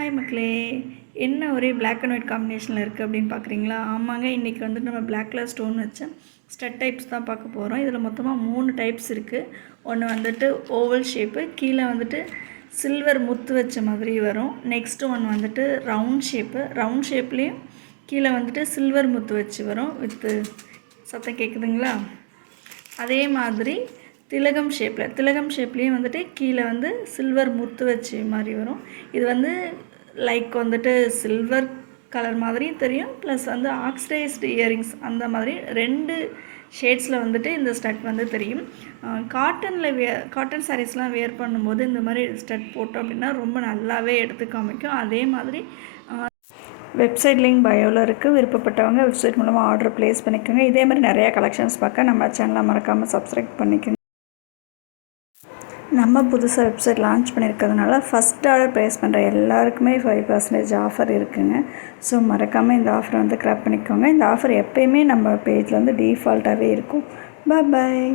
Hi மக்களே, என்ன ஒரே பிளாக் அண்ட் ஒயிட் காம்பினேஷனில் இருக்குது அப்படின்னு பார்க்குறீங்களா? ஆமாங்க, இன்றைக்கி வந்துட்டு நம்ம பிளாக் கலர் ஸ்டோன் வச்ச ஸ்டட் டைப்ஸ் தான் பார்க்க போகிறோம். இதில் மொத்தமாக 3 டைப்ஸ் இருக்குது. ஒன்று வந்துட்டு ஓவல் ஷேப்பு, கீழே வந்துட்டு சில்வர் முத்து வச்ச மாதிரி வரும். நெக்ஸ்ட்டு ஒன்று வந்துட்டு ரவுண்ட் ஷேப்பு, ரவுண்ட் ஷேப்லேயும் கீழே வந்துட்டு சில்வர் முத்து வச்சு வரும். வித்து சத்தம் கேட்குதுங்களா? அதே மாதிரி திலகம் ஷேப்லேயும் வந்துட்டு கீழே வந்து சில்வர் முத்து வச்சு மாதிரி வரும். இது வந்து லைக் வந்துட்டு சில்வர் கலர் மாதிரியும் தெரியும், ப்ளஸ் வந்து ஆக்சிடைஸ்டு இயரிங்ஸ் அந்த மாதிரி 2 ஷேட்ஸில் வந்துட்டு இந்த ஸ்டட் வந்து தெரியும். காட்டன் சாரீஸ்லாம் வேர் பண்ணும்போது இந்த மாதிரி ஸ்டட் போட்டோம் அப்படின்னா ரொம்ப நல்லாவே எடுத்து காமிக்கும். அதே மாதிரி வெப்சைட் லிங்க் பயோவில் இருக்குது. விருப்பப்பட்டவங்க வெப்சைட் மூலமாக ஆர்டர் ப்ளேஸ் பண்ணிக்கோங்க. இதே மாதிரி நிறையா கலெக்ஷன்ஸ் பார்க்க நம்ம சேனலை மறக்காமல் சப்ஸ்கிரைப் பண்ணிக்கோங்க. நம்ம புதுசாக வெப்சைட் லான்ச் பண்ணியிருக்கிறதுனால ஃபஸ்ட் ஆர்டர் ப்ளேஸ் பண்ணுற எல்லாருக்குமே 5% ஆஃபர் இருக்குதுங்க. ஸோ மறக்காமல் இந்த ஆஃபரை வந்து கிராப் பண்ணிக்கோங்க. இந்த ஆஃபர் எப்போயுமே நம்ம பேஜில் வந்து டிஃபால்ட்டாகவே இருக்கும். பாய்.